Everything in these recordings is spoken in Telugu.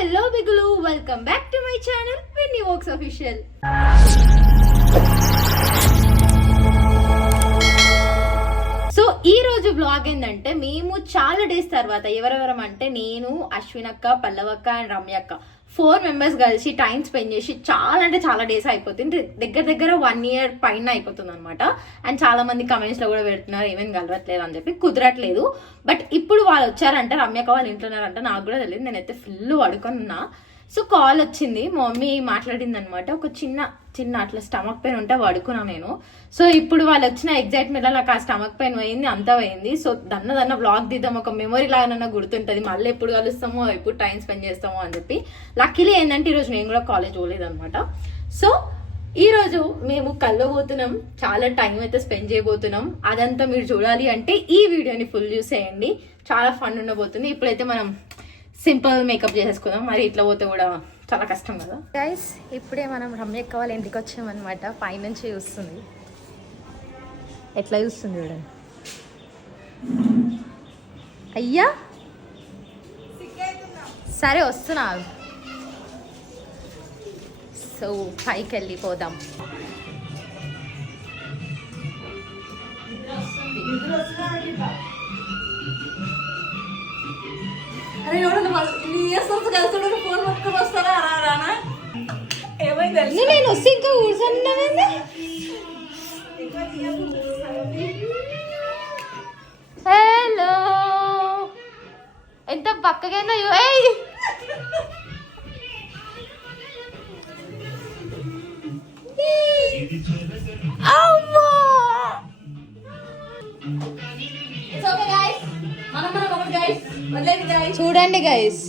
Hello Bigulu, welcome back to my channel Vinny Walks Official. So ఈ రోజు బ్లాగ్ ఏంటంటే మేము చాలా డేస్ తర్వాత ఎవరెవరం అంటే నేను అశ్వినక్క పల్లవక్క అండ్ రమ్యక్క 4 members కలిసి టైం స్పెండ్ చేసి చాలా అంటే చాలా డేస్ అయిపోతుంది, దగ్గర 1 year పైన అయిపోతుంది అనమాట. అండ్ చాలా మంది కమెంట్స్ లో కూడా పెడుతున్నారు ఏమేమి కలవట్లేదు అని చెప్పి, కుదరట్లేదు. బట్ ఇప్పుడు వాళ్ళు వచ్చారంట, రమ్యక్క వాళ్ళు ఇంట్లో ఉన్నారంట, నాకు కూడా తెలియదు. నేనైతే ఫుల్ పడుకున్నా. సో కాల్ వచ్చింది, మా మమ్మీ మాట్లాడింది అనమాట. ఒక చిన్న అట్లా స్టమక్ పెయిన్ ఉంటే పడుకున్నా నేను. సో ఇప్పుడు వాళ్ళు వచ్చిన ఎగ్జైట్మెంట్ లో నాకు ఆ స్టమక్ పెయిన్ పోయింది, అంతా పోయింది. సో దన్న బ్లాగ్ తీద్దాం, ఒక మెమొరీ లాగా గుర్తుంటది, మళ్ళీ ఎప్పుడు కలుస్తామో ఎప్పుడు టైం స్పెండ్ చేస్తామో అని చెప్పి. లక్కీలీ ఏంటంటే ఈరోజు నేను కూడా కాలేజ్ పోలేదు అనమాట. సో ఈ రోజు మేము కలవబోతున్నాం, చాలా టైం అయితే స్పెండ్ చేయబోతున్నాం. అదంతా మీరు చూడాలి అంటే ఈ వీడియోని ఫుల్ చూసేయండి, చాలా ఫన్ ఉండబోతుంది. ఇప్పుడైతే మనం సింపుల్ మేకప్ చేసేసుకుందాం, మరి ఇట్లా పోతే కూడా చాలా కష్టం కదా గైస్. ఇప్పుడే మనం రమ్యక్క వాళ్ళ ఇంటికి వచ్చామన్నమాట. పైనుంచి చూస్తుంది, ఎట్లా చూస్తుంది చూడండి. అయ్యా సరే వస్తున్నా. సో పైకి వెళ్ళిపోదాం. నేను వస్తే ఇంకా కూర్చున్నానండి. హలో, ఎంత పక్కకైనా చూడండి గైస్,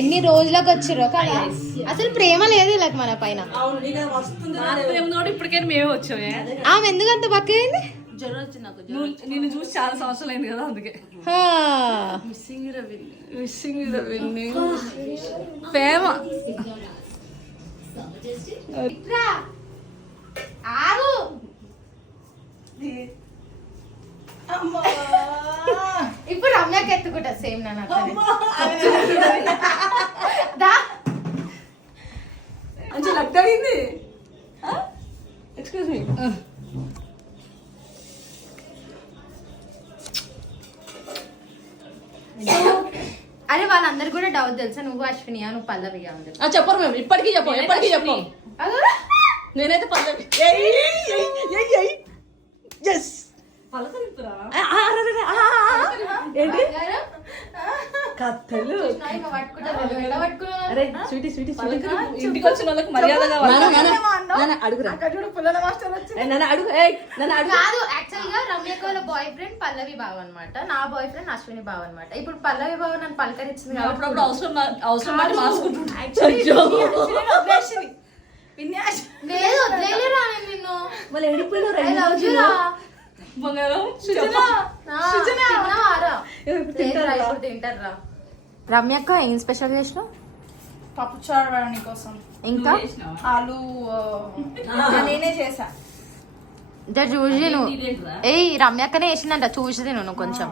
ఎన్ని రోజులకు వచ్చిర్రో కదా. అసలు ప్రేమ లేదు ఇలా మన పైన. ఇప్పటికే మేమే వచ్చామే. ఆమె ఎందుకంత పక్కైంది? నేను చూసి చాలా సంవత్సరాలు అయింది కదా, అందుకే. ప్రేమ ఇప్పుడు రమ్యకి ఎత్తుకుంటా సేమ్ నాన్న. Excuse me. అరే వాళ్ళందరు కూడా డౌట్ తెలుసా, నువ్వు అశ్వినియా నువ్వు పల్లవియా అని చెప్పి. చెప్పరు మేము, ఇప్పటికీ చెప్పం. నేనైతే పల్లవి. ఏంటి కథలు? ఇంటికి వచ్చిన వాళ్ళకి మర్యాదగా రమ్యక వాళ్ళ బాయ్ ఫ్రెండ్ పల్లవి బావ అనమాట, నా బాయ్ ఫ్రెండ్ అశ్విని బావ అనమాట. ఇప్పుడు పల్లవి బావ నన్ను పలకరించింది అప్పుడప్పుడు అవసరం మార్చుకుంటున్నాను. నిన్ను మళ్ళీ ఎడిపోయినా తింటారా. రమ్యక్క ఏం స్పెషల్ చేసినావు? పప్పు చారు కోసం, ఇంకా ఆలు నేనే చేసా. చూసి నువ్వు ఏ రమ్యక్కనే వేసిందంట, చూసి నేను కొంచెం.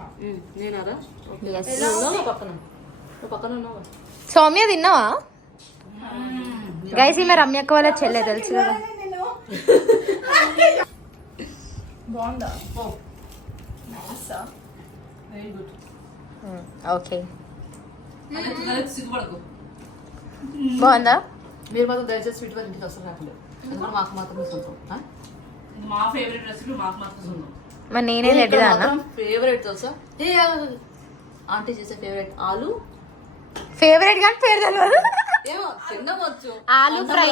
సౌమ్య తిన్నావా? గైస్ ఈమె రమ్యక్క వాళ్ళ చెల్లె, తెలుసు కదా. బాగుందా? Very good. ఓకే, సిగ్గుపడకు. బాగుందా? మీరు మాత్రం దయచేసి స్వీట్ వాళ్ళ ఇంటికి వస్తారు రాకుండా, ఎందుకంటే మాకు మాత్రమే సొంతం. మా ఫేవరెట్ రెసిపీ మాకు మాత్రం సొంతం. మరి నేనే రెడీదా? ఫేవరెట్ తెలుసా? ఆంటీ చేసే ఫేవరెట్ ఆలు. ఫేవరెట్ కానీ పేరు తెలియదు. ఏమో తినవచ్చు. ఆలు ఫ్రై,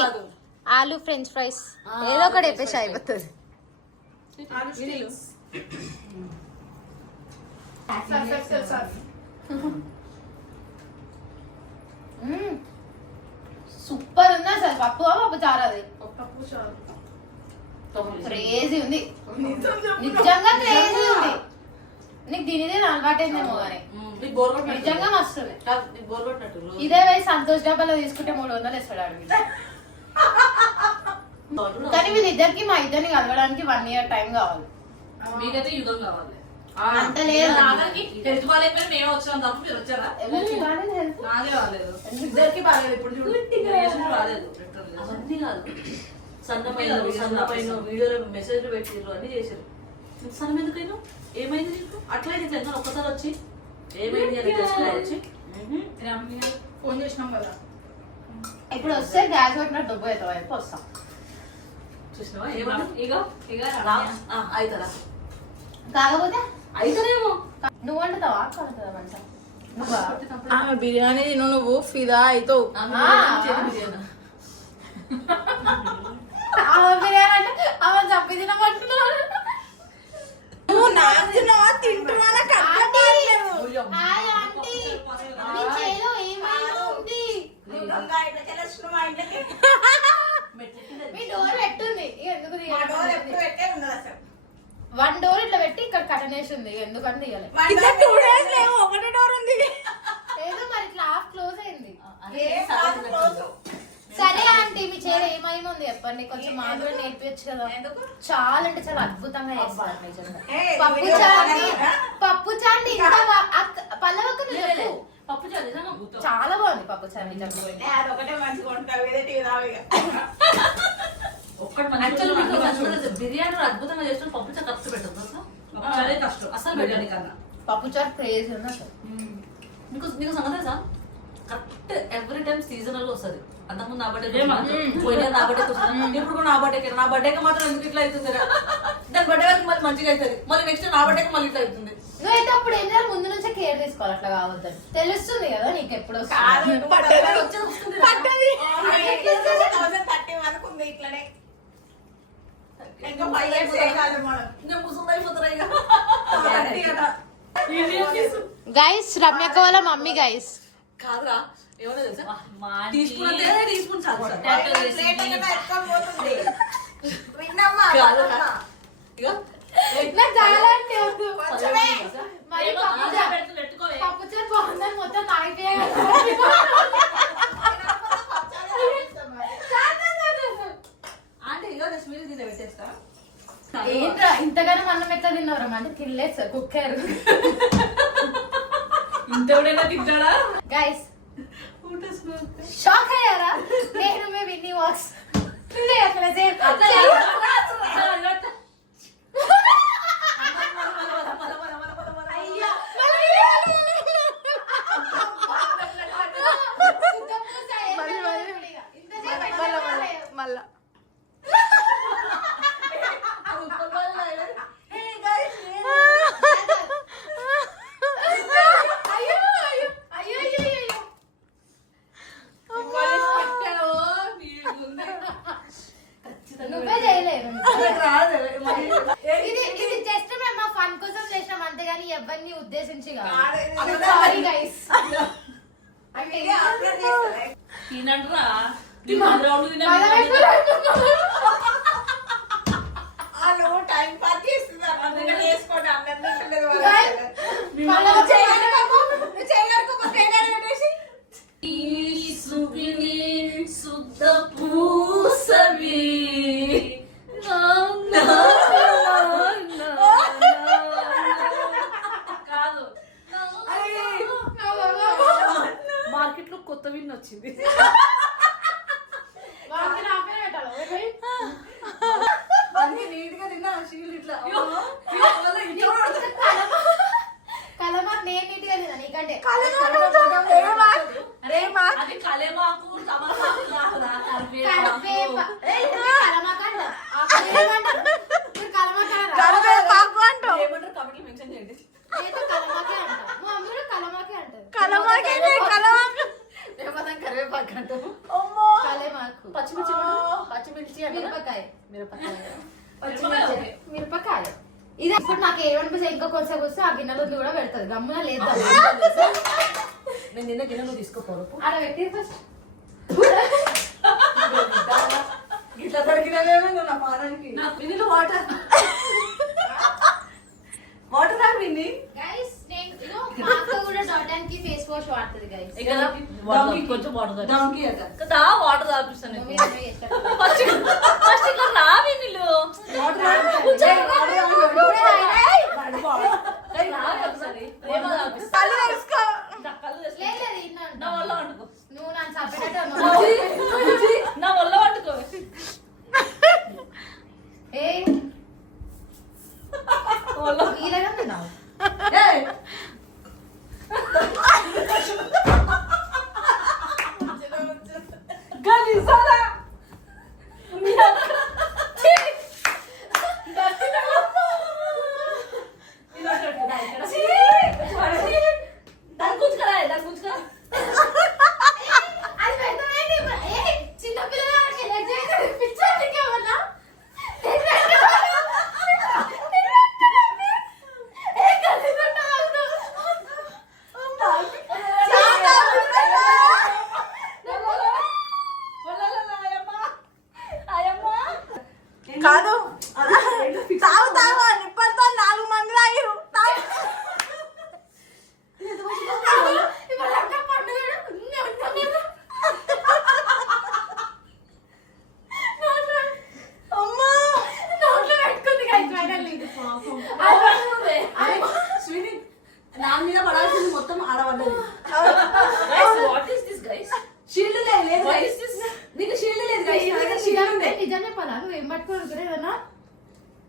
ఆలు ఫ్రెంచ్ ఫ్రైస్, ఏదో ఒకటి చెప్పేసి అయిపోతుంది. సూపర్ ఉంది అసలు. పప్పు చారు, అది క్రేజీ ఉంది, నిజంగా క్రేజీ ఉంది. నీకు దీనిదే అలవాటైందేమో కానీ నిజంగా మస్తు. ఇదే పోయి సంతోష్ డబ్బాలో తీసుకుంటే 300 ఇస్తాడు అడిగి. కానీ వీళ్ళిద్దరికి మా ఇద్దరిని కలవడానికి 1 year టైం కావాలి. మీకైతే యుగం కావాలి. అంత లేదు. హెల్త్ బాగాలేకపోయినా మేమే వచ్చినాం తప్ప మీరు వచ్చారా? నాకే రాలేదు. ఇద్దరికి బాగాలేదు ఇప్పుడు చూడు. రిలేషన్ రాలేదు. అవన్నీ కాదు, సన్నపైన వీడియోలో మెసేజ్లు పెట్టిర్రు అన్ని చేశారు. సన్నం ఎందుకైనా ఏమైంది నీకు? అట్లయితే తెలంగాణ ఒక్కసారి వచ్చి ఏమైంది అని తెలుసుకోవచ్చు. ఫోన్ చేసినాం కదా. ఇప్పుడు వస్తే గ్యాస్ పెట్టిన డబ్బు అవుతావు అయిపో వస్తాం. చూసినావా ఏమన్నా? అవుతారా? కాకపోతే అవుతారేమో. నువ్వు వండుతావా అక్క వండుతావా మంట? ఆమె బిర్యానీ తిను నువ్వు ఫిదా అవుతావు. బిర్యానీ అంటే ఆమె చప్పి తినమంటున్నాడు. నువ్వు నాకు తిన్నావా తింటున్నా హాయ్ ఆంటీ, మీ చేలో ఏమైనా ఉంది? మీ డోర్ పెట్టుంది ఎందుకు తీయాలి? 1 డోర్ ఇట్లా పెట్టి ఇక్కడ కటనేసి ఉంది ఎందుకంటే తీయాలి. 2 days లేవు, ఒకటే డోర్ ఉంది. ఏదో మరి ఇట్లా హాఫ్ క్లోజ్ అయింది. సరే ఆంటీ, మీ చీర ఏమైనా ఉంది చెప్పండి, కొంచెం మాకు కూడా నేర్పించచ్చు కదా. చాలా అంటే చాలా అద్భుతంగా చేస్తారు నిజంగా. పప్పు చాండి ఇంకా పల్లవక్క చెప్పు. పప్పు చారు నిజంగా చాలా బాగుంది పప్పు చారు నిజంగా. ఒక్కటి బిర్యానీ అద్భుతంగా చేస్తాం. పప్పు చారు ఖర్చు పెట్టదు చాలా కష్టం అసలు పెట్టాలి కన్నా. పప్పు చారు క్రేజ్ ఉంది అసలు. నీకు సంగతి sir correct every time seasonal వస్తుంది. అంతకుముందు నా బర్త్డే పోయినా నా బర్త్డే ఇప్పుడు కూడా నా బర్త్డేకి నా బర్త్డేకి మాత్రం ఎందుకు ఇట్లా అవుతుంది? దాని బర్త్డే వరకు మళ్ళీ మంచిగా అవుతుంది, మళ్ళీ నెక్స్ట్ నా బర్త్డేకి మళ్ళీ ఇట్లా అవుతుంది. నువ్వైతే అప్పుడు ఏం చేయాలి, ముందు నుంచే కేర్ తీసుకోవాలి, అట్లా కావద్దని తెలుస్తుంది కదా నీకు ఎప్పుడు గైస్. రమ్యక్క వాళ్ళ మమ్మీ గైస్. కాదురా ఏమన్నా తెలుసా? టీ స్పూన్ చాలు ఇక నాకు చాలా అంటే వద్దు. మరి పప్పు చారు బాగుందని మొత్తం తాగిపోయాయి. అంటే ఇక మీరు దీన్ని పెట్టేస్తా. ఏంట్రా ఇంతగానో అన్నం ఎట్లా తిన్నవరా? అంటే తినలేదు సార్, కుక్కారు. ఇంతేనా తింటాడా? గైస్ షాక్ అయ్యారా? నేను మేము ఇన్ని వాక్స్ అట్లా మళ్ళా నువ్వే చేయలేదు. ఇది జస్ట్ మేము మా ఫన్ కోసం చేసినాం అంతేగాని ఎవరిని ఉద్దేశించి కాదు. Sorry guys. తినండ్రా టైం పాస్ చేస్తున్నారు. శుద్ధ పూసవి కాదు మార్కెట్ లో కొత్త విన్ వచ్చింది. అన్ని నీట్ గా తిన్నా షీల్ ఇట్లా కలమాకు నేను నీట్గా తిన్నా నీకంటే. అది కలేమాకు తమలపాకు కాదురా, కరివేపాకు. కలమాకు అంటారు. కరివేపాకు అంటావు. ఏమంటారు కమెంట్లు మెన్షన్ చేయండి. నేను కలమాకే అంటాం. మా అమ్మ కూడా కలమాకే అంటారు. కరివేపాకు అంటారు. కలమాకు. పచ్చిమిర్చి పచ్చిమిర్చి మిరపకాయ. మిరపకాయ మిరపకాయ. ఇది ఇప్పుడు నాకు ఏమనిపిస్తే ఇంకా కొంచెం వస్తే ఆ గిన్నెలో కూడా పెడతాది గమ్మున లేదు. నేను నిన్న గిన్నె నువ్వు తీసుకోపోరు అలా పెట్టి ఫస్ట్ ఇట్లా దొరికినవేమో నువ్వు నా పానానికి. వినీలో వాటర్ వాటర్ రా విని. గైస్ నేను మా అక్క కూడా డాటానికి ఫేస్ వాష్ వాడుతుంది గైస్. కొంచెం వాటర్ డాంకీ కదా వాటర్ తాపిస్తాను. ఫస్ట్ ఇక్కడ రా వినీలు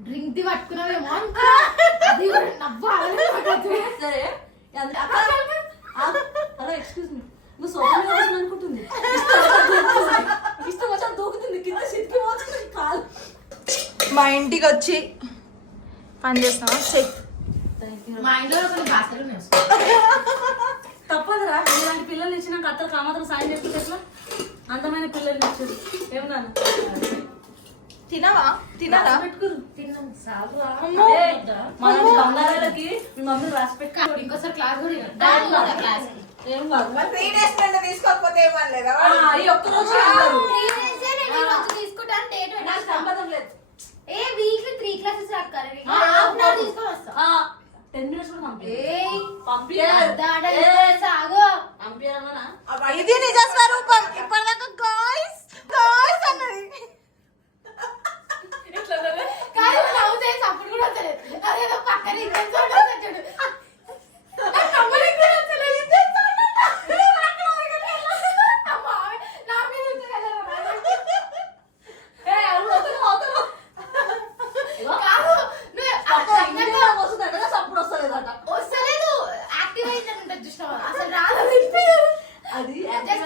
డ్రింక్ ది పట్టుకున్నావేమో అనుకున్నా. అది కూడా నవ్వాలి. సరే హలో ఎక్స్క్యూజ్ మీ, నువ్వు సోఫా మీద కూర్చొని అనుకుంటుంది, ఇష్టం వచ్చా దూకుతుంది కింద సిట్కి పోతుంది కాలు. మా ఇంటికి వచ్చి పని చేస్తావా? చెయ్యి. మా ఇంట్లో కొన్ని బాసలు ఉన్నాయి. తప్పదురా, ఇలాంటి పిల్లలు ఇచ్చినాక అత్తలు కామాత్రం సాయం చేసుకుంటే ఎట్లా? అందమైన పిల్లలు ఇచ్చారు ఏమన్నా తినవా? తినరా? పెట్టుకురు తిన్నాను సాగురా. మన బంగారాలకి మీ మమ్మీ రాసి పెట్టుకో. ఇంకోసారి క్లాస్ కూడా వినరు. డాడీ కూడా క్లాస్ ఏం కాదు 3 days నుండి తీసుకోకపోతే ఏమనలేదా? ఈ ఒక్క రోజు అందరూ. తీసుకుంటాను డేట్ నాకు సంబంధం లేదు. ఏ వీక్లీ 3 క్లాసెస్ రాకారు తీసుకొని వస్తా. 10 minutes కూడా సాగు పంపించాలన్నా ఇది నిజ స్వరూపం. ఇప్పటిదాకా గాయ్స్ గాయ్స్ అన్నది. కానీ లవ్ చేసి అప్పుడు కూడా వస్తలేదు. అదేదో పక్కన ఇంకొక చోట వస్తుంది చూడు. నాకు కమ్మలికి కూడా వస్తలేదు. ఇంకొక చోట ఆ మావి నా మీద ఉంచగలరా? కాదు, నువ్వు అప్పుడు వస్తలేదట. వస్తలేదు. యాక్టివ్ అయితే ఉంటుంది చూసినావా? అసలు రాదు. అది Just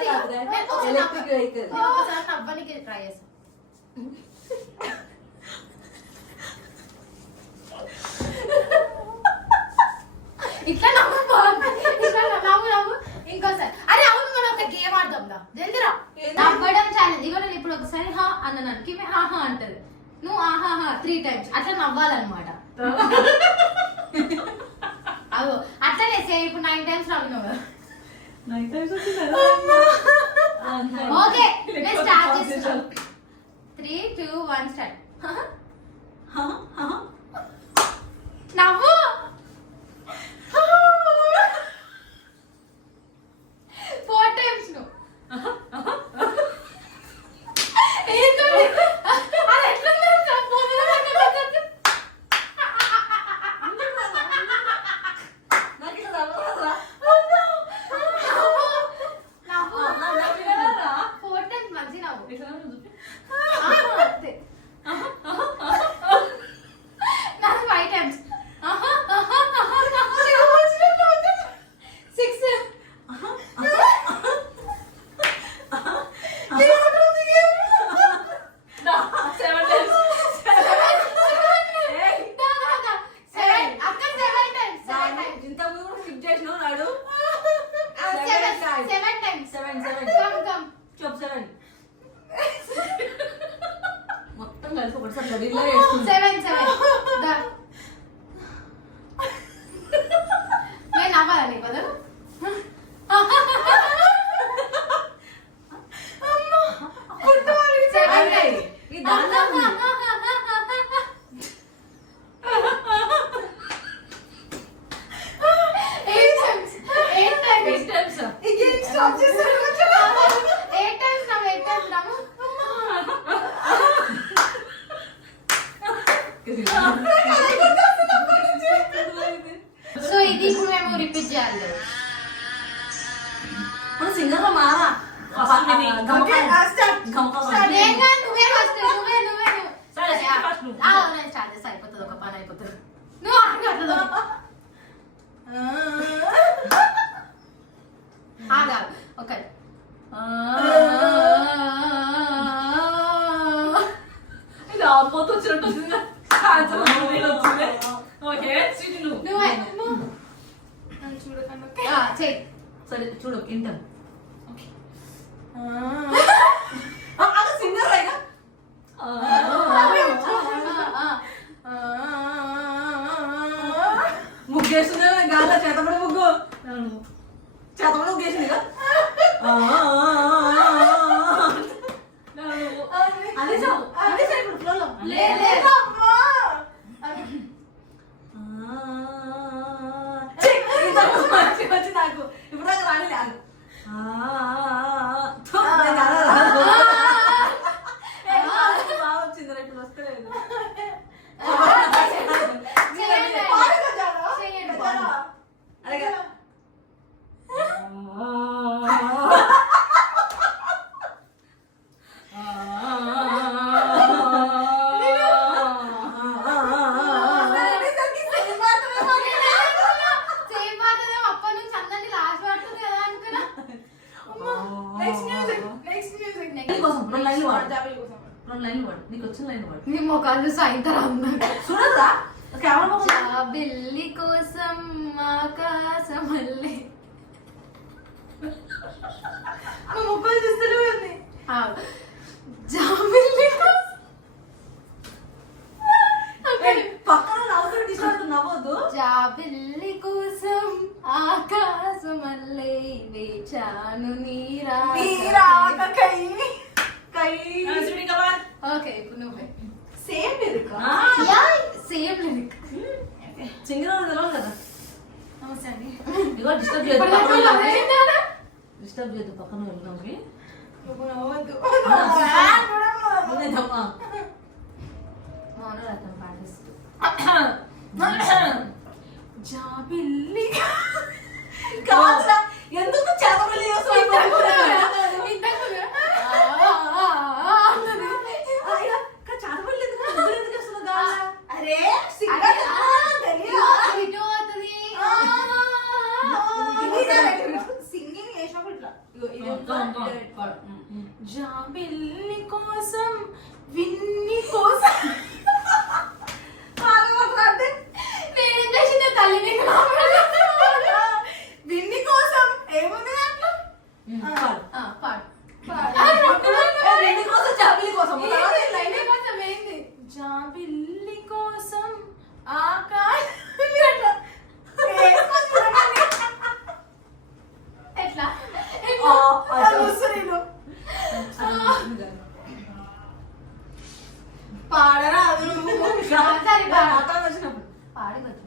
ఎలక్ట్రిక్ వెహికల్. నేను ఒకసారి నవ్వడానికి ట్రై చేస్తాను. ఇట్లా నవ్వు బాగుంది. ఇట్లా నవ్వు ఇంకోసారి. అరే అవును, మనం ఒక గేమ్ ఆడదాం దా. జల్దిరా. నవ్వడం ఛాలెంజ్. ఇగో నేను ఇప్పుడు ఒకసారి హా అన్నాను కి హా హా అంటది. నువ్వు ఆహాహా 3 times అట్లా నవ్వాలన్నమాట. అవు అట్లనే సేమ్. ఇప్పుడు 9 times నవ్వినావు కదా. ఓకే నేను స్టార్ట్ చేస్తాను. 3, 2, 1 స్టార్ట్. నవ్వు. ఫోర్ టైమ్స్ నువ్వు. ఏంటది? అది ఎట్లుంది? నాకు ఇట్లా నవ్వరాదురా. నవ్వు. నవ్వినారా? 4 times మంచి నవ్వు. ఇట్లా నవ్వు చూపి. అంతే. నాకు 5 times. 6. Seven times. అక్క 7 times. 7 times. ఇంతకుముందు కూడా skip చేసినావు నాడు. 7 times. 7. Come. చెప్పు 7. మొత్తం కలిసి ఒకటిసారి గడిలో వేస్తుంది. 7. నేను నవ్వాలా నీ బదులు? అరే, ఈ దాంట్లో ఉంది. 8 times. 8 times. 8 times. స్టాప్ చేశారు. 8 times నవ్వు. 8 times నవ్వు. సో ఇది ఇప్పుడు మేము రిపీట్ చేయాలి. ఇప్పుడు సింగర్ లో మారా. Okay start. నేను కాదు, నువ్వే ఫస్ట్. నువ్వే సరే, first నువ్వు. నేను స్టార్ట్ చేస్తా. అయిపోతుంది, ఒక పని అయిపోతుంది. నువ్వు ఆగట్లేదు. ఆగాలి. ఓకే. ఇది ఆపోతూ వచ్చినట్టు వచ్చింది. సాయంత్రం మూవీలో వచ్చింది. ఓకే, స్వీటీ నువ్వు. నువ్వే చూడకండి. చెయ్యి. సరే చూడు ఇంటర్. ఆ. అది సింగర్ రైగా. ముగ్గేస్తుంది గాల్లో చేతపడి ముగ్గు. చేతపడి ముగ్గేసింది కదా. అదే చావు. అదే చావు ఇప్పుడు ఫ్లోలో. లేదు. వచ్చి నాకు ఇప్పుడు దాకా రాని లేదు. రెండు లైన్లు వాడు, నీకు వచ్చిన లైన్ వాడు. నీ మొక్కలు సాయంత్రం చూడరా కెమెరా బిల్లి కోసం ఆకాశమల్లే ముప్పై చూస్తూనే ఉంది. జాబిల్లి పక్కన నవ్వుతూ డిస్టర్బ్ నవ్వద్దు. జాబిల్లి కోసం ఆకాశమల్లే వేచాను కై ఓకే ఇప్పుడు నువ్వే same lyric. Same lyric. Singer తెలియదు కదా. నమస్తే అండి. ఇగో డిస్టర్బ్ చేయదు పక్కన వెళ్ళినవి. నువ్వు నవ్వద్దు. మౌనరత్నం పాటిస్తూ జాబిల్లి కాదురా, ఎందుకు చేపలు అరే సింగింగ్ చేసినప్పుడు ఇట్లా జాబిల్లి కోసం విన్ని కోసం నేనేం చేసిన తల్లిని విన్ని కోసం ఏముంది దాంట్లో? పాడు జాబిల్లి కోసం ఆకాశం ఎట్లా పాడరా అది నువ్వు సరే పాడు వచ్చినప్పుడు పాడి వచ్చి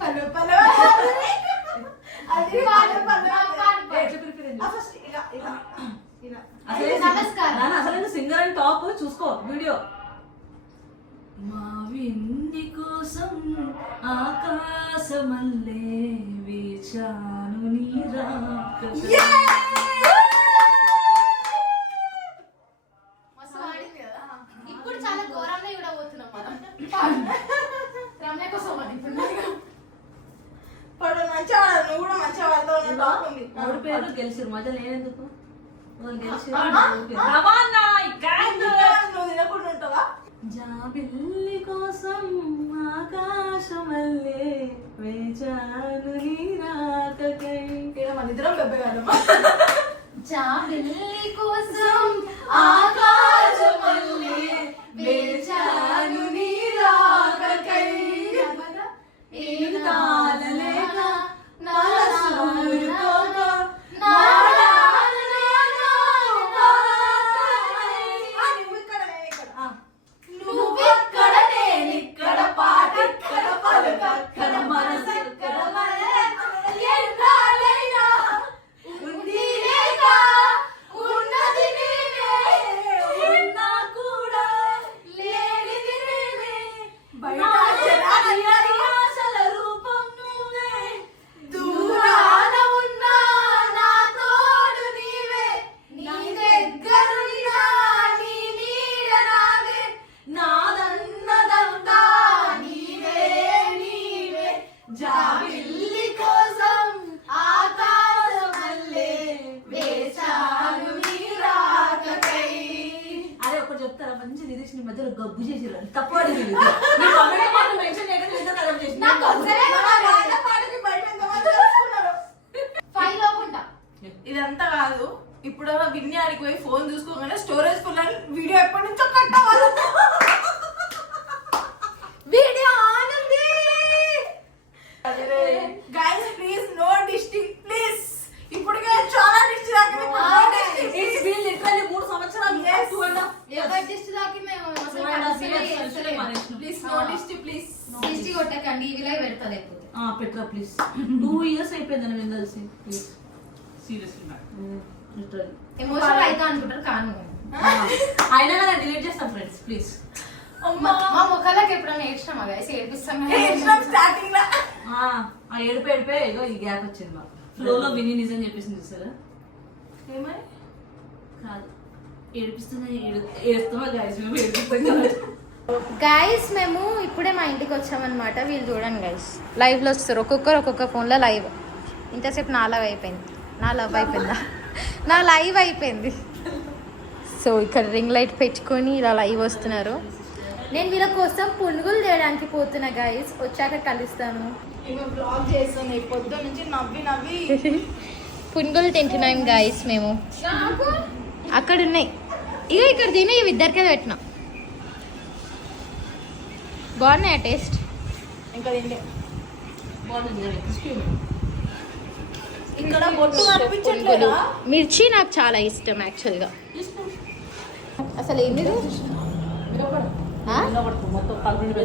పలు పలు అది పాడు పలు ఫస్ట్ ఇలా ఇలా ఇలా నమస్కారం. అసలు సింగర్ అని టాప్ చూసుకో వీడియో. మా విండి కోసం ఆకాశమల్లే వేచాను నీరా. మస్తు పాడింది కదా. ఇప్పుడు చాలా ఘోరంగా కూడా పోతున్నాం మనం. రమ్య కోసం పాడు ఇప్పుడు. పడు మంచిగా వాడు, నువ్వు కూడా మంచిగా వాడుతూ ఉన్న టాప్ ఉంది. మూడు పేర్లు గెలిచారు మధ్య నేనెందుకు వాళ్ళు గెలిచారు. నువ్వు తినకుండా ఉంటావా? జాబిల్లి కోసం ఆకాశమల్లే వేచాను నీ రాకకై. ఇక్కడ మన ఇద్దరం బెబ్బేవాళ్ళం. జాబిల్లి కోసం ఆకాశమల్లే వేచాను నీ రాకకై. నేను కాదలేక నా సూరుకోక నా నువ్వు ఇక్కడ నేను ఇక్కడ. నువ్వెక్కడ నేనిక్కడ పాటెక్కడ పలుకక్కడ మనసెక్కడ ఎన్నాళ్ళైనా ఉంది లేక ఉన్నది నీవే ఉన్నా కూడా లేనిది నీవే బయట ఆశల రూపం నువ్వే దూరాన ఉన్నా నా తోడు నీవే నీ దగ్గరున్నా నీ నీడ నాదే నాదన్నదంతా నీవే నీవే జాబిల్లి కోసం ఆకాశమల్లే వేచాను నీ రాకకై. అరే ఒకటి చెప్తారా, మంచి నిరీక్షణ మధ్యలో గబ్బు చేసిర్రు తప్పు అడిగింది. మెన్షన్ నాకు వస్తలే కదా మరి. పాట పాటకి బయట ఎంతమంది తెలుసుకున్నారు? ఫైల్ లోపుంటా. ఇదంతా కాదు, ఇప్పుడు విన్ని ఆడికి పోయి ఫోన్ చూసుకోగానే స్టోరేజ్ ఫుల్ అని వీడియో ఎప్పటి నుంచో కట్ అవ్వాలి. వీడియో ఆన్ ఉంది. గైస్ ప్లీజ్ నో డిస్టిక్ ప్లీజ్. ఇప్పటికే చాలా డిస్టిక్ దాకా లిటరల్లీ 3 సంవత్సరాలు Yes. 2.5 ఎవరి దిష్టి తాకిందేమో అసలు ప్లీజ్ నో డిస్టిక్ ప్లీజ్. దిష్టి కొట్టకండి ఇవిలా పెడతా లేకపోతే. Petra please. 2 years అయిపోయిందని నేను తెలిసి. ప్లీజ్ సీరియస్లీ లిటరల్లీ ఎమోషనల్ అయితే అనుకుంటారు కాను. అయినా నేను డిలీట్ చేస్తాను ఫ్రెండ్స్ ప్లీజ్. మా ముఖాలకు ఎప్పుడైనా ఏడ్చినామా గైస్? ఏడిపిస్తాం స్టార్టింగ్ లా ఆ ఏడిపే ఇగో ఈ గ్యాప్ వచ్చింది మాకు. ఫ్లోలో విని నిజం చెప్పేసింది చూసారా? ఏమని కాదు ఏడిపిస్తున్నా ఏడుస్తున్నా గైస్ మేము ఏడిపిస్తాం కదా. గైస్ మేము ఇప్పుడే మా ఇంటికి వచ్చామన్నమాట. వీళ్ళు చూడండి గైస్ లైవ్ లో వస్తారు, ఒక్కొక్కరు ఒక్కొక్క ఫోన్ లో లైవ్. ఇంతసేపు నా లైవ్ అయిపోయింది. నా లవ్ అయిపోయిందా? నా లైవ్ అయిపోయింది. సో ఇక్కడ రింగ్ లైట్ పెట్టుకొని ఇలా లైవ్ వస్తున్నారు. నేను వీళ్ళ కోసం పునుగులు చేయడానికి పోతున్నా గైస్, వచ్చాక కలుస్తాను. ఈమె బ్లాగ్ చేస్తుంది పొద్దు నుంచి నవ్వి నవ్వి. పునుగులు తింటున్నాం గైస్ మేము. అక్కడ ఉన్నాయి, ఇగో ఇక్కడ తిని ఇవి ఇద్దరికే పెట్టినా. బాగున్నాయా టేస్ట్? ఇంకా తింటే ఇక్కడ బొట్టు కనిపించట్లేదా? మిర్చి నాకు చాలా ఇష్టం యాక్చువల్గా. అసలు ఏంది మొత్తం కలుపు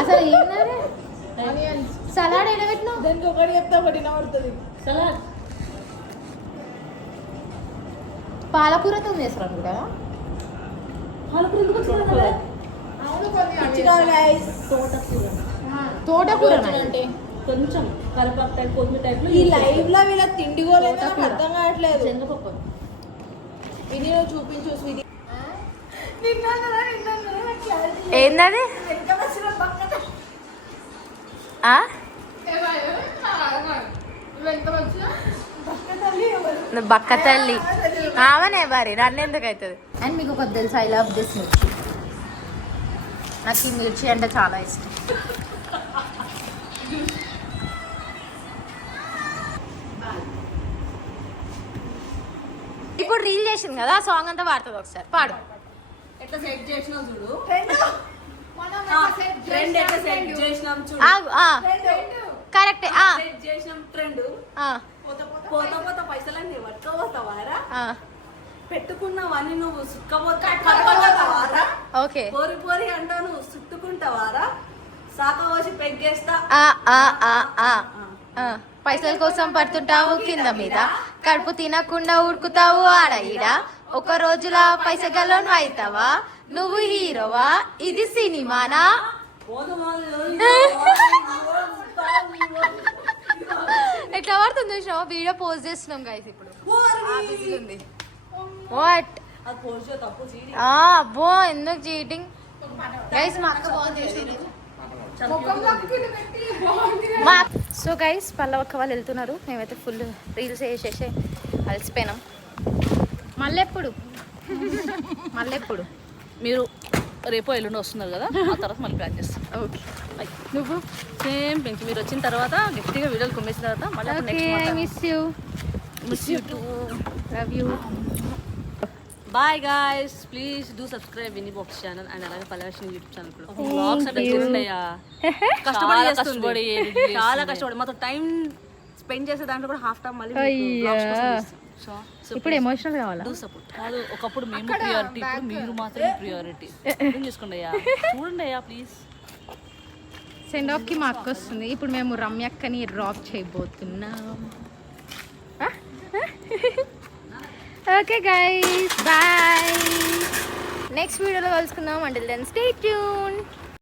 అసలు ఏంటంటే సలాడ్ ఎలా పెట్టినా దానికి ఒకటి చెప్తే ఒకటి వినబడుతుంది. సలాడ్ పాలకూరతో చేస్తారు కదా. పాలకూర ఎందుకు వచ్చింది కదా? తోటకూర అంటే కొంచెం కరివేపాకు టైప్ కొత్తిమీర టైప్ లో ఈ లైవ్ లో వీళ్ళ తిండి కూడా అర్థం కావట్లేదు. శనగపప్పు ఇది నువ్వు చూపించు స్వీటీ. ఏందది? బక్క తల్లి ఆమెనే మరి నన్ను ఎందుకు అవుతుంది. అండ్ మీకు ఒక తెలుసు, ఐ లవ్ దిస్ మిర్చి. నాకు ఈ మిర్చి అంటే చాలా ఇష్టం. ఇప్పుడు రీల్ చేసింది కదా, ఆ సాంగ్ అంతా పాడుతుంది, ఒకసారి పాడు. ఎట్లా సెట్ చేసినాం చూడు, ట్రెండ్ ఎట్లా సెట్ చేసినాం చూడు, కరెక్ట్. సెట్ చేసినాం ట్రెండ్. పోతా పోతా పైసలన్నీ పట్టుకోపోతావారా, పెట్టుకున్నావని నువ్వు సుక్కపోతావారా, ఓకే. పోరి పోరి అంటావు నువ్వు చుట్టుకుంటావారా, సాక పోసి పెగ్గేస్తా. పైసల కోసం పడుతుంటావు కింద మీద, కడుపు తినకుండా ఉడుకుతావు ఆడ ఈడ, ఒక రోజులా పైసగలను అవుతావా, నువ్వు హీరోవా, ఇది సినిమానా? ఎట్లా పడుతుంది చూసినావా? వీడియో పోస్ట్ చేస్తున్నాం గైస్ ఇప్పుడు. వాట్ అబ్బో ఎందుకు చీటింగ్ గైస్? మా అక్క బాగుంది. సో గైస్ పల్లవక్క వాళ్ళు వెళ్తున్నారు, మేమైతే ఫుల్ రీల్స్ వేసేసి అలసిపోయినాం. మళ్ళెప్పుడు మీరు రేపు ఎల్లుండి వస్తున్నారు కదా, ఆ తర్వాత మళ్ళీ ప్లాన్ చేస్తాం. ఓకే. నువ్వు సేమ్ పెంచి మీరు వచ్చిన తర్వాత గట్టిగా వీడియోలు కొమ్మేసిన తర్వాత మళ్ళీ miss you too. Love you. Bye guys, please do subscribe Vini box channel and అలాగే పల్లవేషన్ యూట్యూబ్ ఛానల్ కూడా. బ్లాగ్స్ అంటే చూడండియా, కష్టపడి చాలా కష్టపడి మాతో టైం స్పెండ్ చేసే దాంట్లో కూడా హాఫ్ టైం మళ్ళీ సో ఇప్పుడు ఎమోషనల్ కావాలా? Do support. కాదు, ఒకప్పుడు మేము ప్రియారిటీ, ఇప్పుడు మీరు మాత్రమే ప్రియారిటీ. అర్థం చేసుకోండి అయ్యా, చూడండి అయ్యా ప్లీజ్. సెండ్ ఆఫ్ కి మా అక్క వస్తుంది. ఇప్పుడు మేము రమ్యక్కని డ్రాప్ చేయబోతున్నాం. Okay guys, bye. నెక్స్ట్ వీడియోలో కలుసుకుందాం. Until then stay tune.